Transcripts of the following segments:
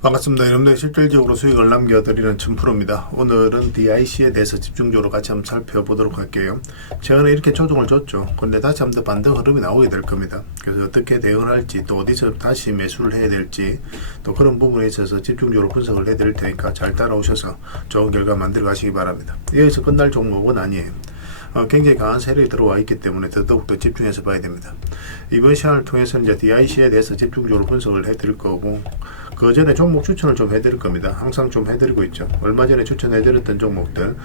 반갑습니다. 여러분들 실질적으로 수익을 남겨드리는 춘프로입니다. 오늘은 DIC에 대해서 집중적으로 같이 한번 살펴보도록 할게요. 최근에 이렇게 조정을 줬죠. 근데 다시 한번 반등 흐름이 나오게 될 겁니다. 그래서 어떻게 대응을 할지, 또 어디서 다시 매수를 해야 될지, 또 그런 부분에 있어서 집중적으로 분석을 해드릴 테니까 잘 따라오셔서 좋은 결과 만들어 가시기 바랍니다. 여기서 끝날 종목은 아니에요. 굉장히 강한 세력이 들어와 있기 때문에 더더욱더 집중해서 봐야 됩니다. 이번 시간을 통해서 이제 DIC에 대해서 집중적으로 분석을 해드릴 거고, 그 전에 종목 추천을 좀 해드릴 겁니다. 항상 좀 해드리고 있죠. 얼마 전에 추천해드렸던 종목들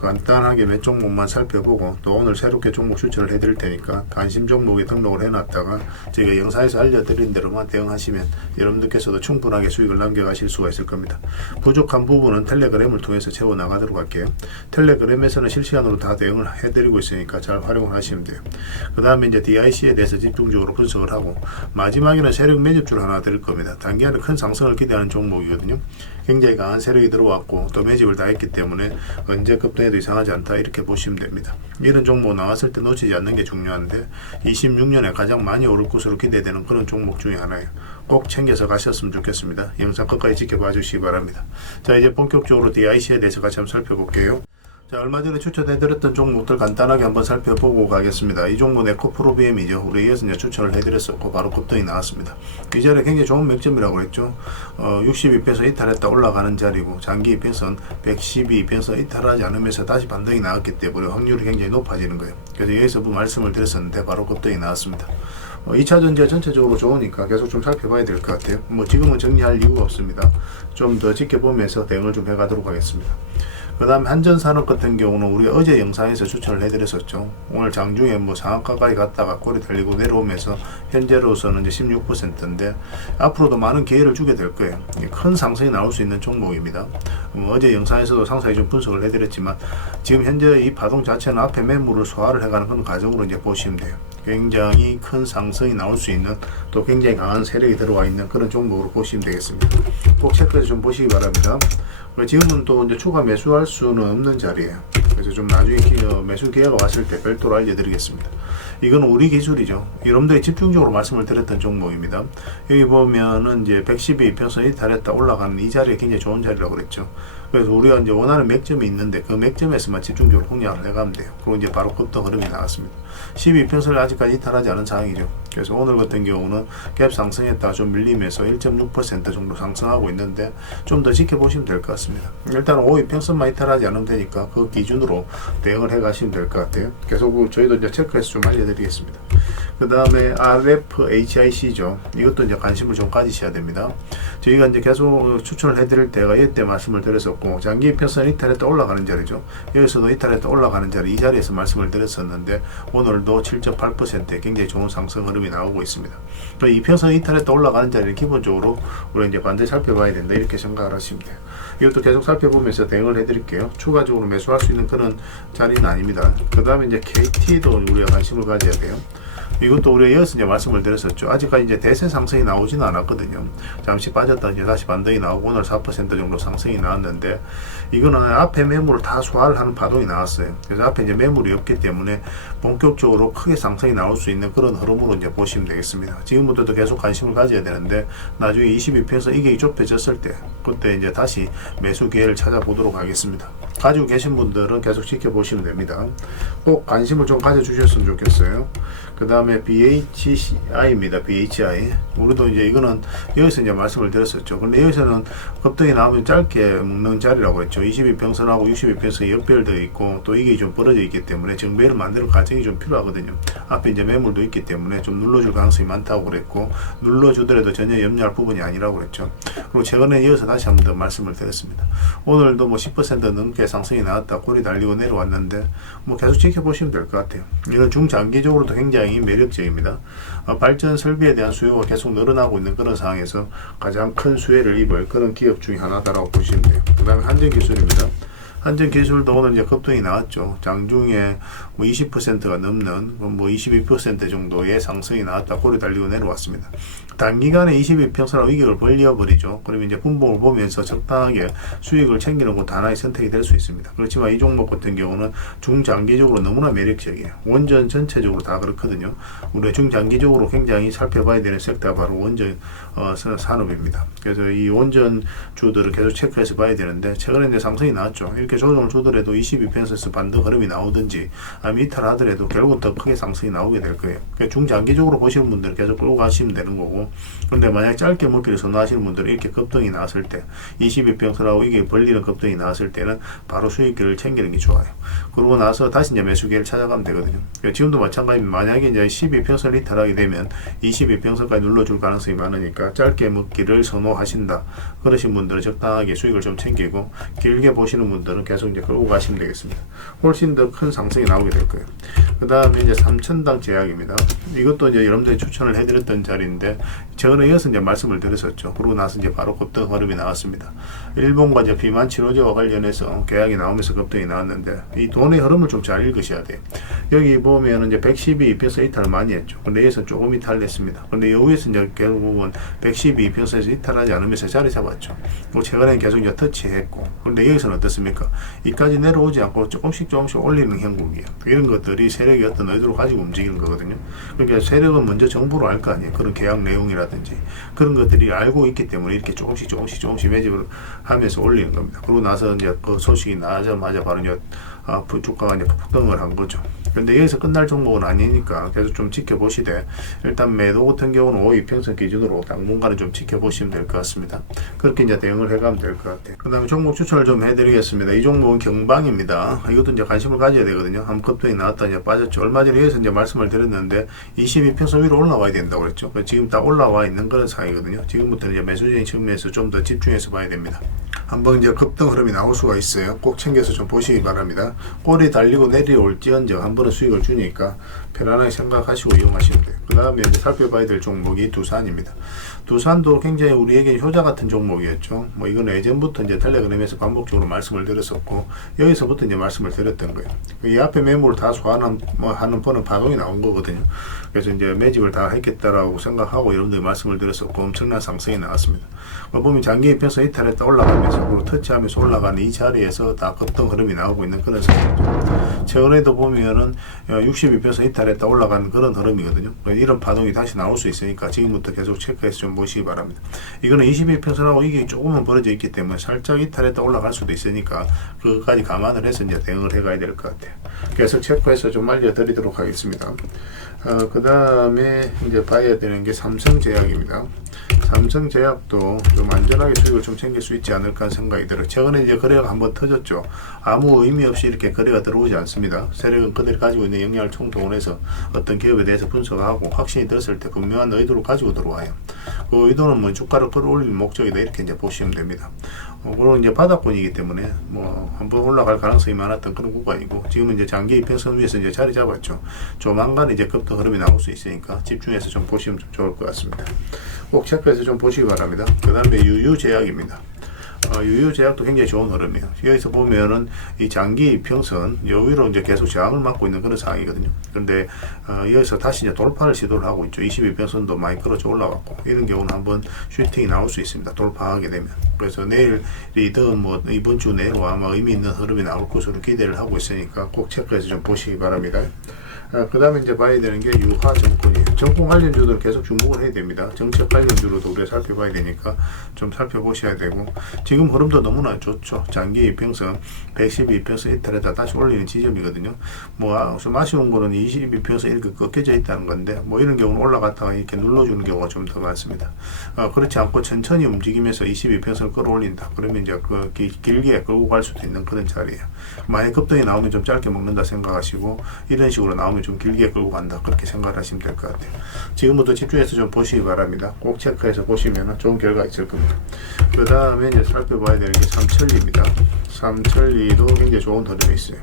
간단하게 몇 종목만 살펴보고, 또 오늘 새롭게 종목 추천을 해드릴 테니까 관심 종목에 등록을 해놨다가 제가 영상에서 알려드린 대로만 대응하시면 여러분들께서도 충분하게 수익을 남겨가실 수가 있을 겁니다. 부족한 부분은 텔레그램을 통해서 채워나가도록 할게요. 텔레그램에서는 실시간으로 다 대응을 해드리고 있으니까 잘 활용을 하시면 돼요. 그 다음에 이제 DIC에 대해서 집중적으로 분석을 하고, 마지막에는 세력 매집줄 하나 드릴 겁니다. 단기간에 큰 상승을 기대하는 종목이거든요. 굉장히 강한 세력이 들어왔고 또 매집을 다 했기 때문에 언제 급등해도 이상하지 않다, 이렇게 보시면 됩니다. 이런 종목 나왔을 때 놓치지 않는 게 중요한데, 26년에 가장 많이 오를 것으로 기대되는 그런 종목 중에 하나예요. 꼭 챙겨서 가셨으면 좋겠습니다. 영상 끝까지 지켜봐 주시기 바랍니다. 자, 이제 본격적으로 DIC에 대해서 같이 한번 살펴볼게요. 자, 얼마 전에 추천해드렸던 종목들 간단하게 한번 살펴보고 가겠습니다. 이 종목 에코프로비엠이죠. 우리 이어서 이제 추천을 해드렸었고 바로 급등이 나왔습니다. 이 자리에 굉장히 좋은 맥점이라고 했죠. 62편선 이탈했다 올라가는 자리고, 장기 이편선 112편선 이탈하지 않으면서 다시 반등이 나왔기 때문에 확률이 굉장히 높아지는 거예요. 그래서 여기서 말씀을 드렸었는데 바로 급등이 나왔습니다. 2차전지가 전체적으로 좋으니까 계속 좀 살펴봐야 될 것 같아요. 지금은 정리할 이유가 없습니다. 좀 더 지켜보면서 대응을 좀 해가도록 하겠습니다. 그 다음에 한전산업 같은 경우는 우리 어제 영상에서 추천을 해드렸었죠. 오늘 장중에 상한가까지 갔다가 꼬리 달리고 내려오면서 현재로서는 이제 16%인데 앞으로도 많은 기회를 주게 될 거예요. 큰 상승이 나올 수 있는 종목입니다. 어제 영상에서도 상세히 좀 분석을 해드렸지만 지금 현재 이 파동 자체는 앞에 매물을 소화를 해가는 그런 과정으로 이제 보시면 돼요. 굉장히 큰 상승이 나올 수 있는, 또 굉장히 강한 세력이 들어와 있는 그런 종목으로 보시면 되겠습니다. 꼭 체크해서 좀 보시기 바랍니다. 지금은 또 이제 추가 매수할 수는 없는 자리예요. 그래서 좀 나중에 매수 기회가 왔을 때 별도로 알려드리겠습니다. 이건 우리 기술이죠. 여러분들이 집중적으로 말씀을 드렸던 종목입니다. 여기 보면은 이제 112편선 이탈했다 올라가는 이 자리에 굉장히 좋은 자리라고 그랬죠. 그래서 우리가 이제 원하는 맥점이 있는데 그 맥점에서만 집중적으로 공략을 해가면 돼요. 그리고 이제 바로 급등 흐름이 나왔습니다. 12편선을 아직까지 이탈하지 않은 상황이죠. 그래서 오늘 같은 경우는 갭 상승했다가 좀 밀리면서 1.6% 정도 상승하고 있는데 좀 더 지켜보시면 될 것 같습니다. 일단 5위편선만 이탈하지 않으면 되니까 그 기준으로 대응을 해 가시면 될 것 같아요. 계속 저희도 이제 체크해서 좀 알려드리겠습니다. 그 다음에 RFHIC죠. 이것도 이제 관심을 좀 가지셔야 됩니다. 저희가 이제 계속 추천을 해드릴 때가 이때 말씀을 드렸었고, 장기 편선 이탈했다 올라가는 자리죠. 여기서도 이탈했다 올라가는 자리, 이 자리에서 말씀을 드렸었는데 오늘도 7.8%의 굉장히 좋은 상승 흐름이 나오고 있습니다. 이 편선 이탈했다 올라가는 자리는 기본적으로 우리 이제 반드시 살펴봐야 된다, 이렇게 생각을 하시면 돼요. 이것도 계속 살펴보면서 대응을 해드릴게요. 추가적으로 매수할 수 있는 그런 자리는 아닙니다. 그 다음에 이제 KT도 우리가 관심을 가져야 돼요. 이것도 우리가 이어서 이제 말씀을 드렸었죠. 아직까지 이제 대세 상승이 나오지는 않았거든요. 잠시 빠졌다 이제 다시 반등이 나오고 오늘 4% 정도 상승이 나왔는데, 이거는 앞에 매물을 다 소화를 하는 파동이 나왔어요. 그래서 앞에 이제 매물이 없기 때문에 본격적으로 크게 상승이 나올 수 있는 그런 흐름으로 이제 보시면 되겠습니다. 지금부터도 계속 관심을 가져야 되는데, 나중에 22편에서 이게 좁혀졌을 때 그때 이제 다시 매수 기회를 찾아보도록 하겠습니다. 가지고 계신 분들은 계속 지켜보시면 됩니다. 꼭 관심을 좀 가져주셨으면 좋겠어요. 그 다음에 BHI입니다. BHI. 우리도 이제 이거는 여기서 이제 말씀을 드렸었죠. 근데 여기서는 급등이 나오면 짧게 묶는 자리라고 했죠. 22평선하고 62평선이 역별되어 있고, 또 이게 좀 벌어져 있기 때문에 정배를 만드는 과정이 좀 필요하거든요. 앞에 이제 매물도 있기 때문에 좀 눌러줄 가능성이 많다고 그랬고, 눌러주더라도 전혀 염려할 부분이 아니라고 그랬죠. 그리고 최근에 이어서 다시 한 번 더 말씀을 드렸습니다. 오늘도 10% 넘게 상승이 나왔다 꼬리 달리고 내려왔는데 계속 지켜보시면 될 것 같아요. 이런 중장기적으로도 굉장히 매력적입니다. 발전 설비에 대한 수요가 계속 늘어나고 있는 그런 상황에서 가장 큰 수혜를 입을 그런 기업 중에 하나다라고 보시면 돼요. 그 다음에 한전기술입니다. 한전 기술도 오늘 이제 급등이 나왔죠. 장중에 뭐 20%가 넘는 뭐 22% 정도의 상승이 나왔다. 고리 달리고 내려왔습니다. 단기간에 22평선하고 이격을 벌려버리죠. 그러면 이제 분봉을 보면서 적당하게 수익을 챙기는 것도 하나의 선택이 될 수 있습니다. 그렇지만 이 종목 같은 경우는 중장기적으로 너무나 매력적이에요. 원전 전체적으로 다 그렇거든요. 우리가 중장기적으로 굉장히 살펴봐야 되는 섹터가 바로 원전 산업입니다. 그래서 이 원전 주들을 계속 체크해서 봐야 되는데 최근에 이제 상승이 나왔죠. 이렇게 조정을 주더라도 22평선에서 반등 흐름이 나오든지 아니면 이탈하더라도 결국은 더 크게 상승이 나오게 될 거예요. 그러니까 중장기적으로 보시는 분들은 계속 끌고 가시면 되는 거고, 근데 만약 짧게 먹기를 선호하시는 분들은 이렇게 급등이 나왔을 때 22평선하고 이게 벌리는 급등이 나왔을 때는 바로 수익을 챙기는 게 좋아요. 그러고 나서 다시 이제 매수기를 찾아가면 되거든요. 그러니까 지금도 마찬가지입니다. 만약에 이제 12평선을 이탈하게 되면 22평선까지 눌러줄 가능성이 많으니까 짧게 먹기를 선호하신다 그러신 분들은 적당하게 수익을 좀 챙기고, 길게 보시는 분들은 계속 이제 끌고 가시면 되겠습니다. 훨씬 더 큰 상승이 나오게 될 거예요. 그 다음에 이제 3천당 제약입니다. 이것도 이제 여러분들이 추천을 해드렸던 자리인데 최근에 이어서 이제 말씀을 드렸었죠. 그러고 나서 이제 바로 급등 흐름이 나왔습니다. 일본과 이제 비만 치료제와 관련해서 계약이 나오면서 급등이 나왔는데 이 돈의 흐름을 좀 잘 읽으셔야 돼요. 여기 보면 이제 112평선 이탈을 많이 했죠. 근데 여기서 조금 이탈했습니다. 근데 여기에서 이제 결국은 112평선에서 이탈하지 않으면서 자리 잡았죠. 그리고 최근에 계속 이제 터치했고, 근데 여기서는 어떻습니까? 이까지 내려오지 않고 조금씩 올리는 형국이에요. 이런 것들이 세력이 어떤 의도를 가지고 움직이는 거거든요. 그러니까 세력은 먼저 정보를 알 거 아니에요. 그런 계약 내용이라든지 그런 것들이 알고 있기 때문에 이렇게 조금씩 매집을 하면서 올리는 겁니다. 그러고 나서 이제 그 소식이 나자마자 바로 이제 주가가 이제 폭등을 한 거죠. 근데 여기서 끝날 종목은 아니니까 계속 좀 지켜보시되, 일단 매도 같은 경우는 5이평선 기준으로 당분간은 좀 지켜보시면 될 것 같습니다. 그렇게 이제 대응을 해가면 될 것 같아요. 그 다음에 종목 추천을 좀 해드리겠습니다. 이 종목은 경방입니다. 이것도 이제 관심을 가져야 되거든요. 한 급등이 나왔다 이제 빠졌죠. 얼마 전에 여기서 이제 말씀을 드렸는데 22평선 위로 올라와야 된다고 그랬죠. 지금 다 올라와 있는 그런 상황이거든요. 지금부터 이제 매수적인 측면에서 좀 더 집중해서 봐야 됩니다. 한번 이제 급등 흐름이 나올 수가 있어요. 꼭 챙겨서 좀 보시기 바랍니다. 꼬리 달리고 내려올지언정 한 번은 수익을 주니까 편안하게 생각하시고 이용하시면 돼요. 그 다음에 이제 살펴봐야 될 종목이 두산입니다. 두산도 굉장히 우리에게 효자 같은 종목이었죠. 뭐 이건 예전부터 이제 텔레그램에서 반복적으로 말씀을 드렸었고, 여기서부터 이제 말씀을 드렸던 거예요. 이 앞에 매물을 다 소환하는 하는 번은 파동이 나온 거거든요. 그래서 이제 매집을 다 했겠다라고 생각하고 여러분들이 말씀을 드렸었고 엄청난 상승이 나왔습니다. 보면 장기 입혀서 이탈했다 올라가면서 그리고 터치하면서 올라가는 이 자리에서 다 급등 흐름이 나오고 있는 그런 상황이죠. 최근에도 보면은 62평선 이탈했다 올라가는 그런 흐름이거든요. 이런 파동이 다시 나올 수 있으니까 지금부터 계속 체크해서 좀 보시기 바랍니다. 이거는 22평선하고 이게 조금은 벌어져 있기 때문에 살짝 이탈했다 올라갈 수도 있으니까 그것까지 감안을 해서 이제 대응을 해가야 될 것 같아요. 계속 체크해서 좀 알려드리도록 하겠습니다. 그 다음에 이제 봐야 되는 게 삼성제약입니다. 삼성제약도 좀 안전하게 수익을 좀 챙길 수 있지 않을까 생각이 들어요. 최근에 이제 거래가 한번 터졌죠. 아무 의미 없이 이렇게 거래가 들어오지 않습니다. 세력은 그들이 가지고 있는 역량을 총동원해서 어떤 기업에 대해서 분석하고 확신이 들었을 때 분명한 의도를 가지고 들어와요. 그 의도는 뭐 주가를 끌어올리는 목적이다 이렇게 이제 보시면 됩니다. 물론 이제 바닥권이기 때문에 뭐 한번 올라갈 가능성이 많았던 그런 구간이고, 지금은 이제 장기 이평선 위에서 이제 자리 잡았죠. 조만간 이제 급등 흐름이 나올 수 있으니까 집중해서 좀 보시면 좀 좋을 것 같습니다. 꼭 체크해서 좀 보시기 바랍니다. 그 다음에 유유제약입니다. 유유제약도 굉장히 좋은 흐름이에요. 여기서 보면은 이 장기 이평선 여기로 이제 계속 저항을 맞고 있는 그런 상황이거든요. 그런데 여기서 다시 이제 돌파를 시도를 하고 있죠. 22평선도 많이 끌어져 올라갔고, 이런 경우는 한번 슈팅이 나올 수 있습니다. 돌파하게 되면. 그래서 내일이든 뭐 이번 주 내로 아마 의미 있는 흐름이 나올 것으로 기대를 하고 있으니까 꼭 체크해서 좀 보시기 바랍니다. 그 다음에 이제 봐야 되는 게 유화증권이에요. 정권 관련주들 계속 주목을 해야 됩니다. 정책 관련주로도 우리가 살펴봐야 되니까 좀 살펴보셔야 되고, 지금 흐름도 너무나 좋죠. 장기 이평선 112평선 이탈에다 다시 올리는 지점이거든요. 뭐 좀 아쉬운 거는 22평선 이렇게 꺾여져 있다는 건데, 뭐 이런 경우는 올라갔다가 이렇게 눌러주는 경우가 좀 더 많습니다. 그렇지 않고 천천히 움직이면서 22평선을 끌어올린다. 그러면 이제 그 길게 끌고 갈 수도 있는 그런 자리예요. 만약 급등이 나오면 좀 짧게 먹는다 생각하시고, 이런 식으로 나오면 좀 길게 끌고 간다 그렇게 생각을 하시면 될 것 같아요. 지금부터 집중해서 좀 보시기 바랍니다. 꼭 체크해서 보시면 좋은 결과 있을 겁니다. 그 다음에 이제 살펴봐야 되는 게 삼천리입니다. 삼천리도 굉장히 좋은 흐름이 있어요.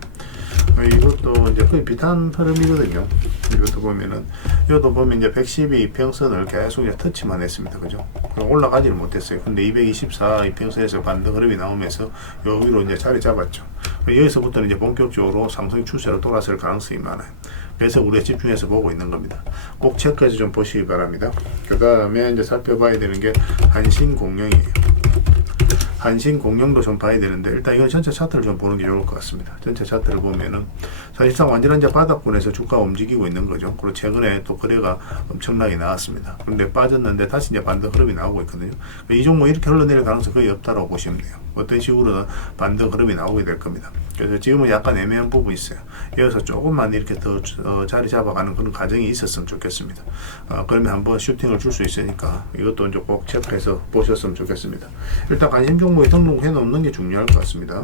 이것도 이제 거의 비슷한 흐름이거든요. 이것도 보면은, 이것도 보면 이제 112 이평선을 계속 이제 터치만 했습니다. 그죠? 올라가지는 못했어요. 근데 224 이평선에서 반등 흐름이 나오면서 여기로 이제 자리 잡았죠. 여기서부터는 이제 본격적으로 상승 추세로 돌아설 가능성이 많아요. 그래서 우리가 집중해서 보고 있는 겁니다. 꼭 체크해서 좀 보시기 바랍니다. 그 다음에 이제 살펴봐야 되는 게 한신공룡이에요. 한신공룡도 좀 봐야 되는데, 일단 이건 전체 차트를 좀 보는 게 좋을 것 같습니다. 전체 차트를 보면은 사실상 완전한 이제 바닥권에서 주가가 움직이고 있는 거죠. 그리고 최근에 또 거래가 엄청나게 나왔습니다. 근데 빠졌는데 다시 이제 반등 흐름이 나오고 있거든요. 이 종목 이렇게 흘러내릴 가능성이 거의 없다고 보시면 돼요. 어떤 식으로는 반등 흐름이 나오게 될 겁니다. 그래서 지금은 약간 애매한 부분이 있어요. 여기서 조금만 이렇게 더 자리 잡아가는 그런 과정이 있었으면 좋겠습니다. 그러면 한번 슈팅을 줄 수 있으니까 이것도 이제 꼭 체크해서 보셨으면 좋겠습니다. 일단 관심 종목에 등록해 놓는 게 중요할 것 같습니다.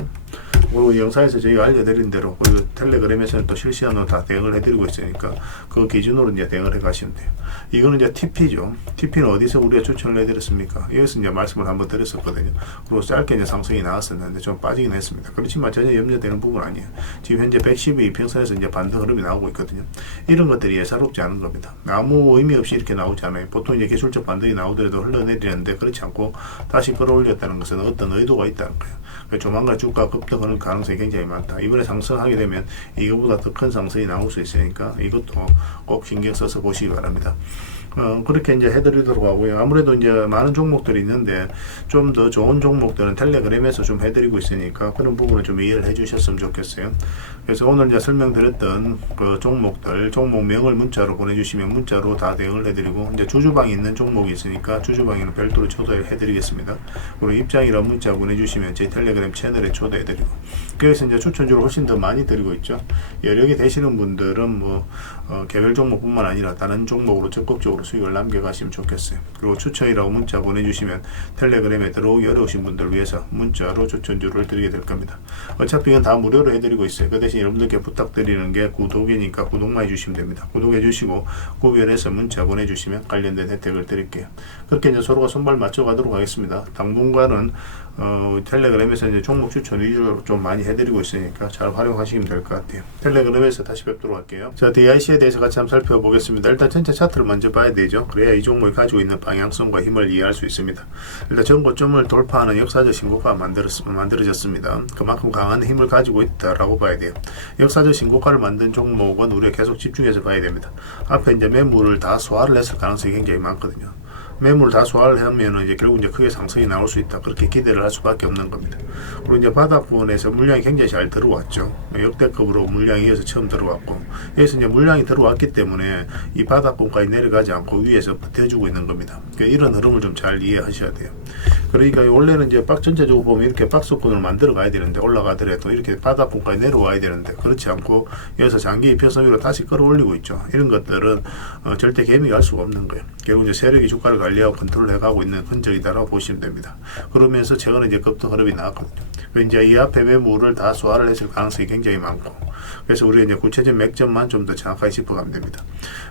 그리고 영상에서 저희가 알려드린 대로, 그리고 텔레그램에서는 또 실시간으로 다 대응을 해드리고 있으니까 그 기준으로 이제 대응을 해 가시면 돼요. 이거는 이제 TP죠. TP는 어디서 우리가 추천을 해드렸습니까? 여기서 이제 말씀을 한번 드렸었거든요. 그리고 짧게 이제 상승이 나왔었는데 좀 빠지긴 했습니다. 그렇지만 전혀 염려되는 부분 아니에요. 지금 현재 112 평선에서 이제 반등 흐름이 나오고 있거든요. 이런 것들이 예사롭지 않은 겁니다. 아무 의미 없이 이렇게 나오지 않아요. 보통 이제 기술적 반등이 나오더라도 흘러내리는데, 그렇지 않고 다시 끌어올렸다는 것은 어떤 의도가 있다는 거예요. 조만간 주가 급등하는 가능성이 굉장히 많다. 이번에 상승하게 되면 이거보다 더 큰 상승이 나올 수 있으니까 이것도 꼭 신경 써서 보시기 바랍니다. 그렇게 이제 해드리도록 하고요. 아무래도 이제 많은 종목들이 있는데 좀 더 좋은 종목들은 텔레그램에서 좀 해드리고 있으니까 그런 부분을 좀 이해를 해주셨으면 좋겠어요. 그래서 오늘 이제 설명드렸던 그 종목들, 종목명을 문자로 보내주시면 문자로 다 대응을 해드리고, 이제 주주방에 있는 종목이 있으니까 주주방에는 별도로 초대해드리겠습니다. 그리고 입장이라 문자 보내주시면 제 텔레그램 채널에 초대해드리고, 그래서 이제 추천주를 훨씬 더 많이 드리고 있죠. 여력이 되시는 분들은 개별 종목뿐만 아니라 다른 종목으로 적극적으로 수익을 남겨가시면 좋겠어요. 그리고 추천이라고 문자 보내주시면 텔레그램에 들어오기 어려우신 분들을 위해서 문자로 추천주를 드리게 될 겁니다. 어차피 이건 다 무료로 해드리고 있어요. 그 대신 여러분들께 부탁드리는 게 구독이니까 구독만 해주시면 됩니다. 구독해 주시고 구별해서 문자 보내주시면 관련된 혜택을 드릴게요. 그렇게 이제 서로가 손발 맞춰가도록 하겠습니다. 당분간은 텔레그램에서 이제 종목 추천 위주로 좀 많이 해드리고 있으니까 잘 활용하시면 될 것 같아요. 텔레그램에서 다시 뵙도록 할게요. 자, DIC에 대해서 같이 한번 살펴보겠습니다. 일단 전체 차트를 먼저 봐야 되죠. 그래야 이 종목이 가지고 있는 방향성과 힘을 이해할 수 있습니다. 일단 전 고점을 돌파하는 역사적 신고가가 만들어졌습니다. 그만큼 강한 힘을 가지고 있다라고 봐야 돼요. 역사적 신고가를 만든 종목은 우리가 계속 집중해서 봐야 됩니다. 앞에 이제 매물을 다 소화를 했을 가능성이 굉장히 많거든요. 매물 다 소화를 하면 이제 결국 이제 크게 상승이 나올 수 있다. 그렇게 기대를 할 수밖에 없는 겁니다. 그리고 이제 바닥권에서 물량이 굉장히 잘 들어왔죠. 역대급으로 물량이 이어서 처음 들어왔고, 여기서 이제 물량이 들어왔기 때문에 이 바닥권까지 내려가지 않고 위에서 버텨주고 있는 겁니다. 그러니까 이런 흐름을 좀 잘 이해하셔야 돼요. 그러니까 원래는 이제 전체적으로 보면 이렇게 박스권을 만들어 가야 되는데, 올라가더라도 이렇게 바닥권까지 내려와야 되는데, 그렇지 않고 여기서 장기 이평선 위로 다시 끌어올리고 있죠. 이런 것들은 절대 개미가 할 수가 없는 거예요. 결국 이제 세력이 주가를 관리하고 컨트롤 해가고 있는 흔적이다라고 보시면 됩니다. 그러면서 최근에 이제 급등 흐름이 나왔거든요. 이제 이 앞에 매물을 다 소화를 했을 가능성이 굉장히 많고, 그래서 우리가 이제 구체적 맥점만 좀 더 정확하게 짚어가면 됩니다.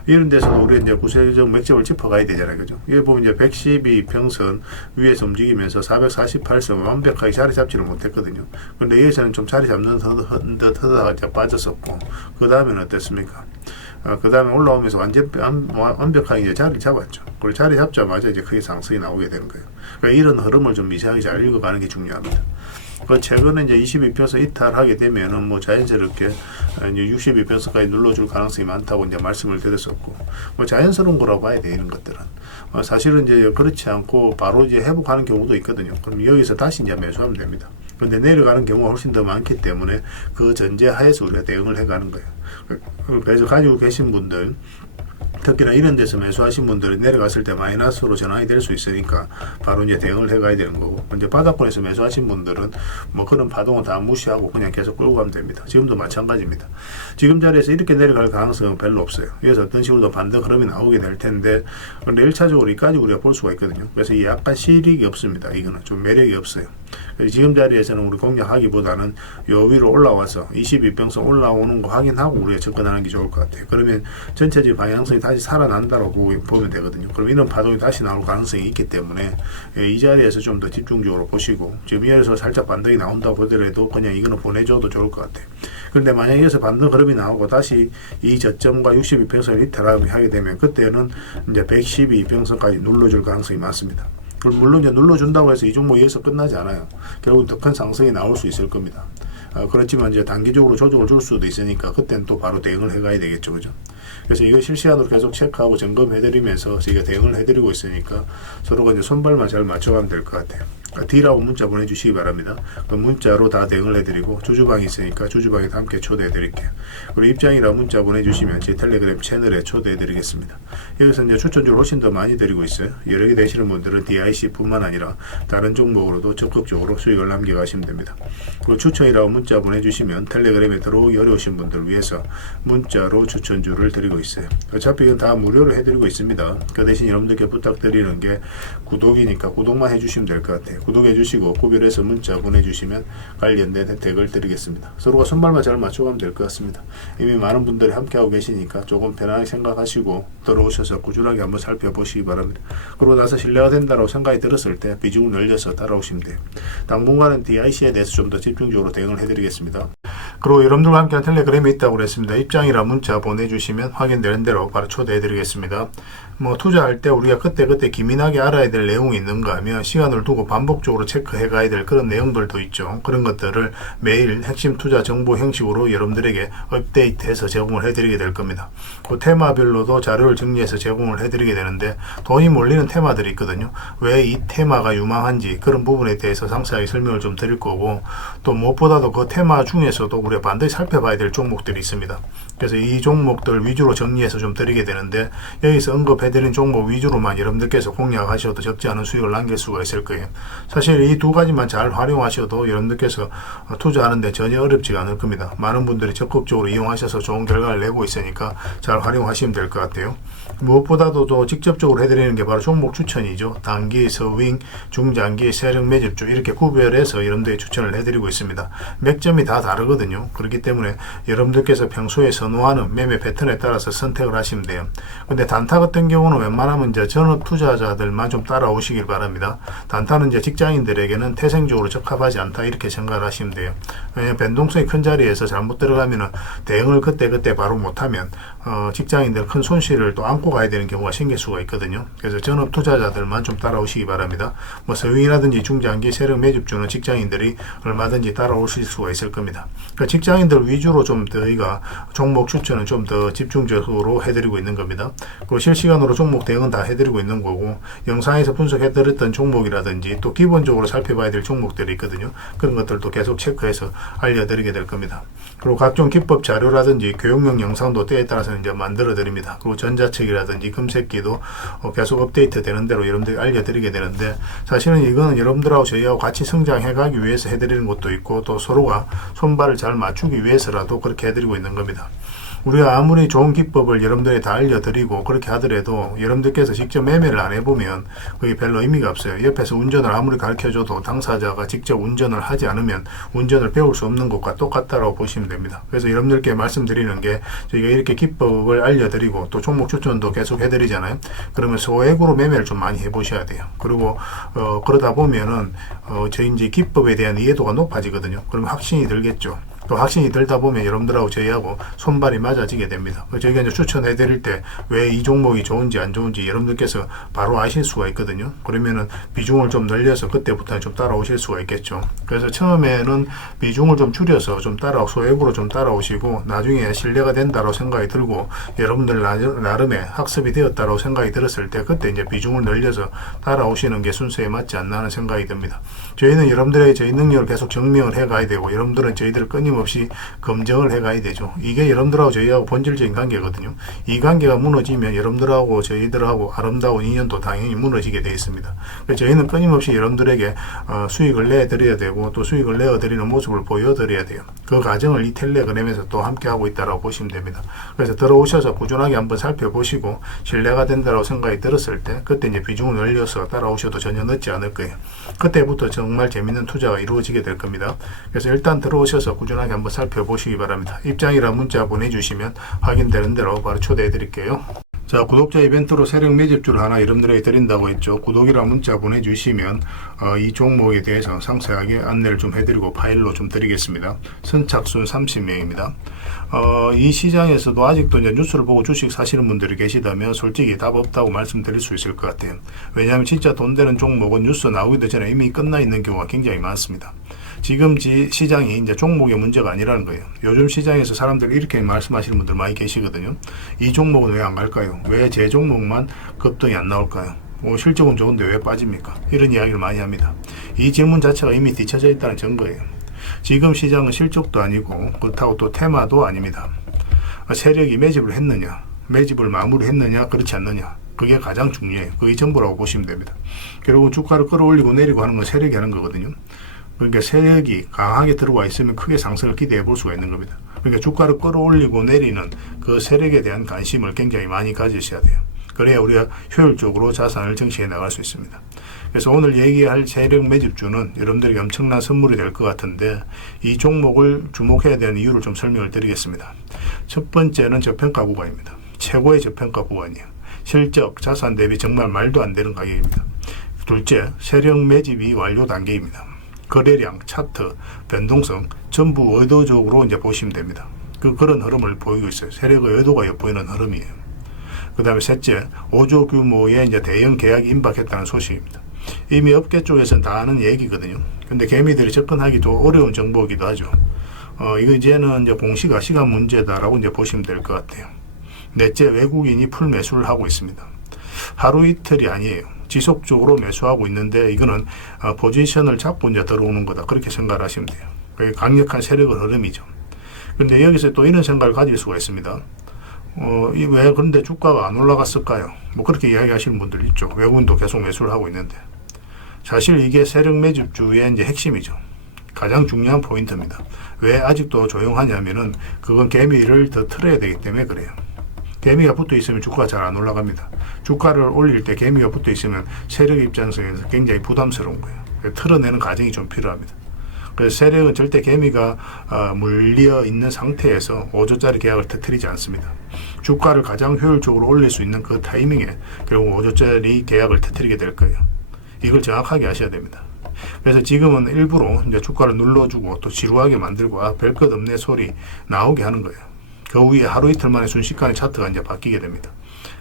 이런 데서도 우리가 이제 구체적 맥점을 짚어가야 되잖아요. 그죠? 여기 보면 이제 112 평선 위에서 움직이면서 448선 완벽하게 자리 잡지를 못했거든요. 근데 여기서는 좀 자리 잡는 듯 하다가 빠졌었고, 그 다음에는 어땠습니까? 그 다음에 올라오면서 완벽하게 이제 자리 잡았죠. 그리고 자리 잡자마자 이제 크게 상승이 나오게 되는 거예요. 그러니까 이런 흐름을 좀 미세하게 잘 읽어가는 게 중요합니다. 그 최근에 이제 22평선 이탈하게 되면은 자연스럽게 이제 62평선까지 눌러줄 가능성이 많다고 이제 말씀을 드렸었고, 자연스러운 거라고 봐야 돼, 이런 것들은. 사실은 이제 그렇지 않고 바로 이제 회복하는 경우도 있거든요. 그럼 여기서 다시 이제 매수하면 됩니다. 근데 내려가는 경우가 훨씬 더 많기 때문에 그 전제 하에서 우리가 대응을 해가는 거예요. 그래서 가지고 계신 분들, 특히나 이런 데서 매수하신 분들은 내려갔을 때 마이너스로 전환이 될 수 있으니까 바로 이제 대응을 해가야 되는 거고, 이제 바닥권에서 매수하신 분들은 그런 파동은 다 무시하고 그냥 계속 끌고 가면 됩니다. 지금도 마찬가지입니다. 지금 자리에서 이렇게 내려갈 가능성은 별로 없어요. 그래서 어떤 식으로도 반등 흐름이 나오게 될 텐데, 근데 1차적으로 이까지 우리가 볼 수가 있거든요. 그래서 이 약간 실익이 없습니다. 이거는 좀 매력이 없어요. 지금 자리에서는 우리 공략하기보다는 요 위로 올라와서 22평선 올라오는 거 확인하고 우리가 접근하는 게 좋을 것 같아요. 그러면 전체적인 방향성이 다시 살아난다고 보면 되거든요. 그럼 이런 파동이 다시 나올 가능성이 있기 때문에 이 자리에서 좀 더 집중적으로 보시고, 지금 여기서 살짝 반등이 나온다고 보더라도 그냥 이거는 보내줘도 좋을 것 같아요. 그런데 만약에 여기서 반등 흐름이 나오고 다시 이 저점과 62평선을 이탈하게 하게 되면 그때는 이제 112평선까지 눌러줄 가능성이 많습니다. 물론 이제 눌러준다고 해서 이 종목이 여기서 끝나지 않아요. 결국 더 큰 상승이 나올 수 있을 겁니다. 그렇지만 이제 단기적으로 조정을 줄 수도 있으니까 그때는 또 바로 대응을 해가야 되겠죠, 그죠? 그래서 이거 실시간으로 계속 체크하고 점검해드리면서 저희가 대응을 해드리고 있으니까 서로가 이제 손발만 잘 맞춰가면 될 것 같아요. D라고 문자 보내주시기 바랍니다. 그 문자로 다 대응을 해드리고 주주방이 있으니까 주주방에도 함께 초대해드릴게요. 그리고 입장이라고 문자 보내주시면 제 텔레그램 채널에 초대해드리겠습니다. 여기서 이제 추천주를 훨씬 더 많이 드리고 있어요. 여러 개 되시는 분들은 DIC뿐만 아니라 다른 종목으로도 적극적으로 수익을 남겨가시면 됩니다. 그리고 추천이라고 문자 보내주시면 텔레그램에 들어오기 어려우신 분들 위해서 문자로 추천주를 드리고 있어요. 어차피 이건 다 무료로 해드리고 있습니다. 그 대신 여러분들께 부탁드리는 게 구독이니까 구독만 해주시면 될 것 같아요. 구독해 주시고 구별해서 문자 보내주시면 관련된 혜택을 드리겠습니다. 서로가 손발만 잘 맞춰가면 될 것 같습니다. 이미 많은 분들이 함께하고 계시니까 조금 편하게 생각하시고 들어오셔서 꾸준하게 한번 살펴보시기 바랍니다. 그러고 나서 신뢰가 된다고 생각이 들었을 때 비중을 늘려서 따라오시면 돼요. 당분간은 DIC에 대해서 좀 더 집중적으로 대응을 해드리겠습니다. 그리고 여러분들과 함께한 텔레그램이 있다고 그랬습니다. 입장이라 문자 보내주시면 확인되는 대로 바로 초대해드리겠습니다. 투자할 때 우리가 그때 기민하게 알아야 될 내용이 있는가 하면 시간을 두고 반복적으로 체크해 가야 될 그런 내용들도 있죠. 그런 것들을 매일 핵심 투자 정보 형식으로 여러분들에게 업데이트해서 제공을 해드리게 될 겁니다. 그 테마별로도 자료를 정리해서 제공을 해드리게 되는데 돈이 몰리는 테마들이 있거든요. 왜 이 테마가 유망한지 그런 부분에 대해서 상세하게 설명을 좀 드릴 거고, 또 무엇보다도 그 테마 중에서도 우리가 반드시 살펴봐야 될 종목들이 있습니다. 그래서 이 종목들 위주로 정리해서 좀 드리게 되는데, 여기서 언급해드린 종목 위주로만 여러분들께서 공략하셔도 적지 않은 수익을 남길 수가 있을 거예요. 사실 이 두 가지만 잘 활용하셔도 여러분들께서 투자하는데 전혀 어렵지가 않을 겁니다. 많은 분들이 적극적으로 이용하셔서 좋은 결과를 내고 있으니까 잘 활용하시면 될 것 같아요. 무엇보다도 또 직접적으로 해드리는 게 바로 종목 추천이죠. 단기, 서윙, 중장기, 세력 매집주 이렇게 구별해서 여러분들이 추천을 해드리고 있습니다. 맥점이 다 다르거든요. 그렇기 때문에 여러분들께서 평소에 선호하는 매매 패턴에 따라서 선택을 하시면 돼요. 근데 단타 같은 경우는 웬만하면 이제 전업 투자자들만 좀 따라오시길 바랍니다. 단타는 이제 직장인들에게는 태생적으로 적합하지 않다 이렇게 생각을 하시면 돼요. 왜냐하면 변동성이 큰 자리에서 잘못 들어가면은 대응을 그때 바로 못하면 직장인들 큰 손실을 또 안고 가야 되는 경우가 생길 수가 있거든요. 그래서 전업 투자자들만 좀 따라오시기 바랍니다. 서윙이라든지 중장기 세력 매집주는 직장인들이 얼마든지 따라오실 수가 있을 겁니다. 그러니까 직장인들 위주로 좀 저희가 종목 추천은 좀 더 집중적으로 해드리고 있는 겁니다. 그리고 실시간으로 종목 대응은 다 해드리고 있는 거고, 영상에서 분석해드렸던 종목이라든지 또 기본적으로 살펴봐야 될 종목들이 있거든요. 그런 것들도 계속 체크해서 알려드리게 될 겁니다. 그리고 각종 기법 자료라든지 교육용 영상도 때에 따라서는 이제 만들어 드립니다. 그리고 전자책이라든지 금색기도 계속 업데이트 되는 대로 여러분들이 알려드리게 되는데, 사실은 이거는 여러분들하고 저희하고 같이 성장해 가기 위해서 해드리는 것도 있고, 또 서로가 손발을 잘 맞추기 위해서라도 그렇게 해드리고 있는 겁니다. 우리가 아무리 좋은 기법을 여러분들이 다 알려드리고 그렇게 하더라도 여러분들께서 직접 매매를 안 해보면 그게 별로 의미가 없어요. 옆에서 운전을 아무리 가르쳐줘도 당사자가 직접 운전을 하지 않으면 운전을 배울 수 없는 것과 똑같다고 보시면 됩니다. 그래서 여러분들께 말씀드리는 게, 저희가 이렇게 기법을 알려드리고 또 종목 추천도 계속 해드리잖아요. 그러면 소액으로 매매를 좀 많이 해보셔야 돼요. 그리고 그러다 보면은 저희 이제 기법에 대한 이해도가 높아지거든요. 그러면 확신이 들겠죠. 또 확신이 들다 보면 여러분들하고 저희하고 손발이 맞아지게 됩니다. 저희가 이제 추천해 드릴 때 왜 이 종목이 좋은지 안 좋은지 여러분들께서 바로 아실 수가 있거든요. 그러면은 비중을 좀 늘려서 그때부터는 좀 따라오실 수가 있겠죠. 그래서 처음에는 비중을 좀 줄여서 좀 소액으로 좀 따라오시고, 나중에 신뢰가 된다고 생각이 들고 여러분들 나름의 학습이 되었다고 생각이 들었을 때 그때 이제 비중을 늘려서 따라오시는 게 순서에 맞지 않나 하는 생각이 듭니다. 저희는 여러분들에게 저희 능력을 계속 증명을 해 가야 되고, 여러분들은 저희들을 끊임없이 검증을 해 가야 되죠. 이게 여러분들하고 저희하고 본질적인 관계거든요. 이 관계가 무너지면 여러분들하고 저희들하고 아름다운 인연도 당연히 무너지게 되어 있습니다. 그래서 저희는 끊임없이 여러분들에게 수익을 내드려야 되고, 또 수익을 내어드리는 모습을 보여드려야 돼요. 그 과정을 이 텔레그램에서 또 함께 하고 있다고 보시면 됩니다. 그래서 들어오셔서 꾸준하게 한번 살펴보시고 신뢰가 된다고 생각이 들었을 때 그때 이제 비중을 늘려서 따라오셔도 전혀 늦지 않을 거예요. 그때부터 정말 재밌는 투자가 이루어지게 될 겁니다. 그래서 일단 들어오셔서 꾸준하게 한번 살펴보시기 바랍니다. 입장이라 문자 보내주시면 확인되는 대로 바로 초대해 드릴게요. 자, 구독자 이벤트로 세력 매집주를 하나 여러분들에게 드린다고 했죠. 구독이란 문자 보내주시면 이 종목에 대해서 상세하게 안내를 좀 해드리고 파일로 좀 드리겠습니다. 선착순 30명입니다. 이 시장에서도 아직도 이제 뉴스를 보고 주식 사시는 분들이 계시다면 솔직히 답 없다고 말씀드릴 수 있을 것 같아요. 왜냐하면 진짜 돈 되는 종목은 뉴스 나오기도 전에 이미 끝나 있는 경우가 굉장히 많습니다. 지금 시장이 이제 종목의 문제가 아니라는 거예요. 요즘 시장에서 사람들이 이렇게 말씀하시는 분들 많이 계시거든요. 이 종목은 왜 안 갈까요? 왜 제 종목만 급등이 안 나올까요? 실적은 좋은데 왜 빠집니까? 이런 이야기를 많이 합니다. 이 질문 자체가 이미 뒤쳐져 있다는 증거예요. 지금 시장은 실적도 아니고 그렇다고 또 테마도 아닙니다. 세력이 매집을 했느냐, 매집을 마무리했느냐, 그렇지 않느냐, 그게 가장 중요해요. 그게 전부라고 보시면 됩니다. 결국 주가를 끌어올리고 내리고 하는 건 세력이 하는 거거든요. 그러니까 세력이 강하게 들어와 있으면 크게 상승을 기대해 볼 수가 있는 겁니다. 그러니까 주가를 끌어올리고 내리는 그 세력에 대한 관심을 굉장히 많이 가지셔야 돼요. 그래야 우리가 효율적으로 자산을 정치해 나갈 수 있습니다. 그래서 오늘 얘기할 세력 매집주는 여러분들에게 엄청난 선물이 될 것 같은데 이 종목을 주목해야 되는 이유를 좀 설명을 드리겠습니다. 첫 번째는 저평가 구간입니다. 최고의 저평가 구간이에요. 실적, 자산 대비 정말 말도 안 되는 가격입니다. 둘째, 세력 매집이 완료 단계입니다. 거래량, 차트, 변동성 전부 의도적으로 이제 보시면 됩니다. 그런 흐름을 보이고 있어요. 세력의 의도가 엿보이는 흐름이에요. 그 다음에 셋째, 5조 규모의 이제 대형 계약이 임박했다는 소식입니다. 이미 업계 쪽에서는 다 아는 얘기거든요. 근데 개미들이 접근하기 좀 어려운 정보이기도 하죠. 이거 이제는 이제 공시가 시간 문제다라고 이제 보시면 될 것 같아요. 넷째, 외국인이 풀 매수를 하고 있습니다. 하루 이틀이 아니에요. 지속적으로 매수하고 있는데 이거는 포지션을 잡고 이제 들어오는 거다. 그렇게 생각을 하시면 돼요. 그게 강력한 세력의 흐름이죠. 그런데 여기서 또 이런 생각을 가질 수가 있습니다. 왜 그런데 주가가 안 올라갔을까요? 뭐 그렇게 이야기하시는 분들 있죠. 외국인도 계속 매수를 하고 있는데. 사실 이게 세력 매집주의 이제 핵심이죠. 가장 중요한 포인트입니다. 왜 아직도 조용하냐면은 그건 개미를 더 틀어야 되기 때문에 그래요. 개미가 붙어 있으면 주가가 잘 안 올라갑니다. 주가를 올릴 때 개미가 붙어 있으면 세력 입장에서 굉장히 부담스러운 거예요. 틀어내는 과정이 좀 필요합니다. 그래서 세력은 절대 개미가 물려 있는 상태에서 5조짜리 계약을 터뜨리지 않습니다. 주가를 가장 효율적으로 올릴 수 있는 그 타이밍에 결국 5조짜리 계약을 터뜨리게 될 거예요. 이걸 정확하게 아셔야 됩니다. 그래서 지금은 일부러 이제 주가를 눌러주고 또 지루하게 만들고 별 것 없네 소리 나오게 하는 거예요. 그 후에 하루 이틀 만에 순식간에 차트가 이제 바뀌게 됩니다.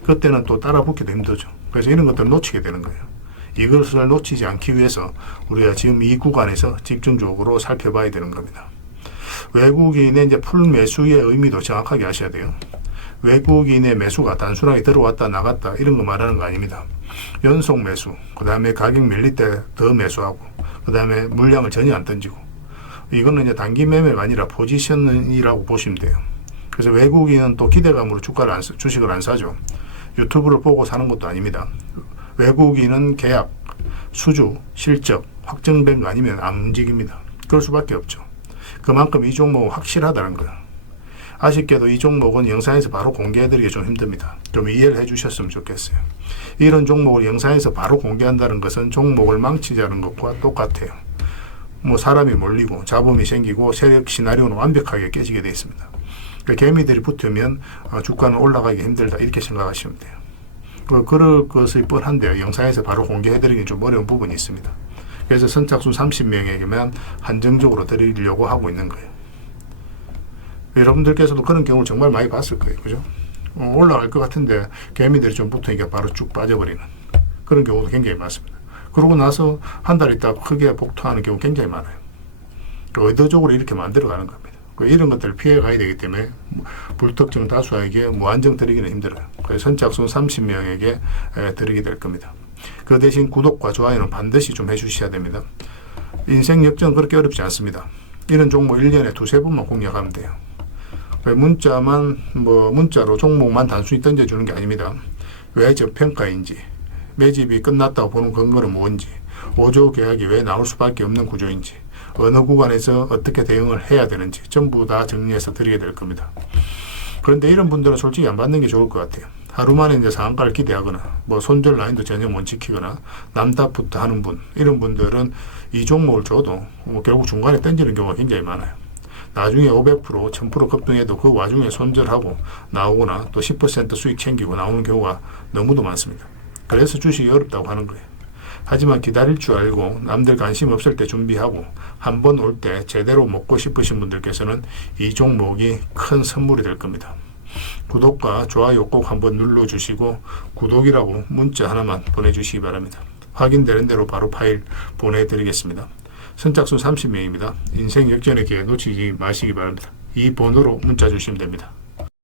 그때는 또 따라 붙기도 힘들죠. 그래서 이런 것들을 놓치게 되는 거예요. 이것을 놓치지 않기 위해서 우리가 지금 이 구간에서 집중적으로 살펴봐야 되는 겁니다. 외국인의 이제 풀 매수의 의미도 정확하게 아셔야 돼요. 외국인의 매수가 단순하게 들어왔다 나갔다 이런 거 말하는 거 아닙니다. 연속 매수, 그 다음에 가격 밀릴 때 더 매수하고, 그 다음에 물량을 전혀 안 던지고, 이거는 이제 단기 매매가 아니라 포지션이라고 보시면 돼요. 그래서 외국인은 또 기대감으로 주식을 안 사죠. 유튜브를 보고 사는 것도 아닙니다. 외국인은 계약, 수주, 실적 확정된 거 아니면 안 움직입니다. 그럴 수밖에 없죠. 그만큼 이 종목은 확실하다는 거예요. 아쉽게도 이 종목은 영상에서 바로 공개해드리기 좀 힘듭니다. 좀 이해를 해주셨으면 좋겠어요. 이런 종목을 영상에서 바로 공개한다는 것은 종목을 망치자는 것과 똑같아요. 뭐 사람이 몰리고 잡음이 생기고 세력 시나리오는 완벽하게 깨지게 되어 있습니다. 개미들이 붙으면 주가는 올라가기 힘들다 이렇게 생각하시면 돼요. 그럴 것이 뻔한데요. 영상에서 바로 공개해드리기 좀 어려운 부분이 있습니다. 그래서 선착순 30명에게만 한정적으로 드리려고 하고 있는 거예요. 여러분들께서도 그런 경우를 정말 많이 봤을 거예요. 그죠? 올라갈 것 같은데 개미들이 좀 붙으니까 바로 쭉 빠져버리는 그런 경우도 굉장히 많습니다. 그러고 나서 한 달 있다가 크게 복토하는 경우 굉장히 많아요. 의도적으로 이렇게 만들어가는 겁니다. 이런 것들을 피해 가야 되기 때문에 불특정 다수에게 무한정 드리기는 힘들어요. 그래서 선착순 30명에게 드리게 될 겁니다. 그 대신 구독과 좋아요는 반드시 좀 해주셔야 됩니다. 인생 역전은 그렇게 어렵지 않습니다. 이런 종목 1년에 두세 번만 공략하면 돼요. 문자로 종목만 단순히 던져주는 게 아닙니다. 왜 저평가인지, 매집이 끝났다고 보는 근거는 뭔지, 5조 계약이 왜 나올 수밖에 없는 구조인지, 어느 구간에서 어떻게 대응을 해야 되는지 전부 다 정리해서 드리게 될 겁니다. 그런데 이런 분들은 솔직히 안 받는 게 좋을 것 같아요. 하루 만에 이제 상한가를 기대하거나 손절 라인도 전혀 못 지키거나 남탓부터 하는 분, 이런 분들은 이 종목을 줘도 결국 중간에 던지는 경우가 굉장히 많아요. 나중에 500%, 1000% 급등해도 그 와중에 손절하고 나오거나 또 10% 수익 챙기고 나오는 경우가 너무도 많습니다. 그래서 주식이 어렵다고 하는 거예요. 하지만 기다릴 줄 알고 남들 관심 없을 때 준비하고 한 번 올 때 제대로 먹고 싶으신 분들께서는 이 종목이 큰 선물이 될 겁니다. 구독과 좋아요 꼭 한번 눌러주시고 구독이라고 문자 하나만 보내주시기 바랍니다. 확인되는 대로 바로 파일 보내드리겠습니다. 선착순 30명입니다. 인생 역전의 기회 놓치지 마시기 바랍니다. 이 번호로 문자 주시면 됩니다.